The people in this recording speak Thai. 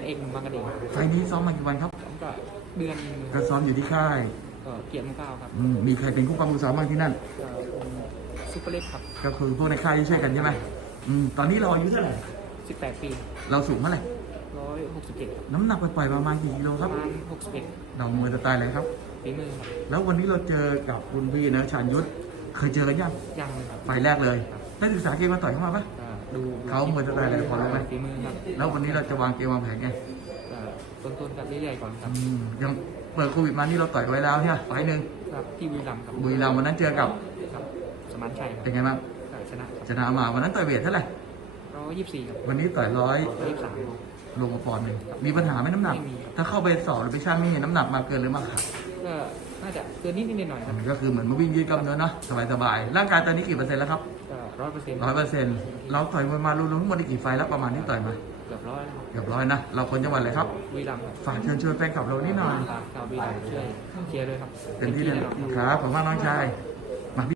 นเอกหนุ่มบางกระดิ่งไฟล์นี้ซ้อมมากี่วันครับผมก็เดือนหนึงก็ซ้อมอยู่ที่ค่ายก็เกียรติมุกเก้าครับอืมมีใครเป็นคู่ความมือซ้อมบ้างที่นั่น ก็เป็นซุปเปอร์เล็กครับ ก็คือพวกในค่ายที่ช่วยกันใช่ไหมอืมตอนนี้เราอายุเท่าไหร่ 18 ปี เราสูงเท่าไหร่ 167ครับน้ำหนักปล่อยๆประมาณกี่กิโลปครัระบ มาณ61เรามือจะตายเลยครับ ฝีมือครับแล้ววันนี้เราเจอกับคุณพี่นะชาญยุทธเคยเจอกันยังยังเลยครับไฟล์แรกเลย ได้ศึกษาเกมมาต่อยเข้ามาปะก็ดู เขาเหมือนจะได้อะไรพอรู้ไหมฝีมือครับแล้ววันนี้เราจะวางเกมวางแผนไงก็ต้นๆกับเรื่อยๆก่อนครับอืมยังเปิดโควิดมานี่เราต่อยไว้แล้วใช่ไหมไฟล์หนึ่งครับที่บุรีรัมย์ครับบุรีรัมย์วันนั้นเจอกับครับสมานชัยครับเป็นไงบ้างก็ชนะชนะมาวันนั้นต่อยเวทเท่าไหร่124ครับวันนี้ต่อยร้อย123ลงมาปอนด์หนึ่งมีปัญหาไหมน้ำหนักไม่มีครับถ้าเข้าไปสอบหรือไปช่างนี่น้ำหนักมาเกินหรือมาขาดก็น่าจะเกินนิดนิดหน่อยๆครับก็คือเหมือนมาวิ่งยืดกล้ามเนื้อเนาะสบายๆร่างกายตอนนี้กี่เปอร์เซ็นต์แล้วครับก็ ร้อยเปอร์เซ็นต์ร้อยเปอร์เซ็นต์เราต่อยมวยมารวมๆทั้งหมดได้กี่ไฟล์แล้วประมาณที่ต่อยมาเกือบร้อยแล้วครับเกือบร้อยนะ เราคนจังหวัดอะไรครับบุรีรัมย์ครับฝากเชิญชวนแฟนคลับเรานิดหน่อยฝากชาวบุรีรัมย์ช่วยเชียร์ด้วยครับเต็มที่เลยแน่นอนครับครับขอบคุณมากน้องชายค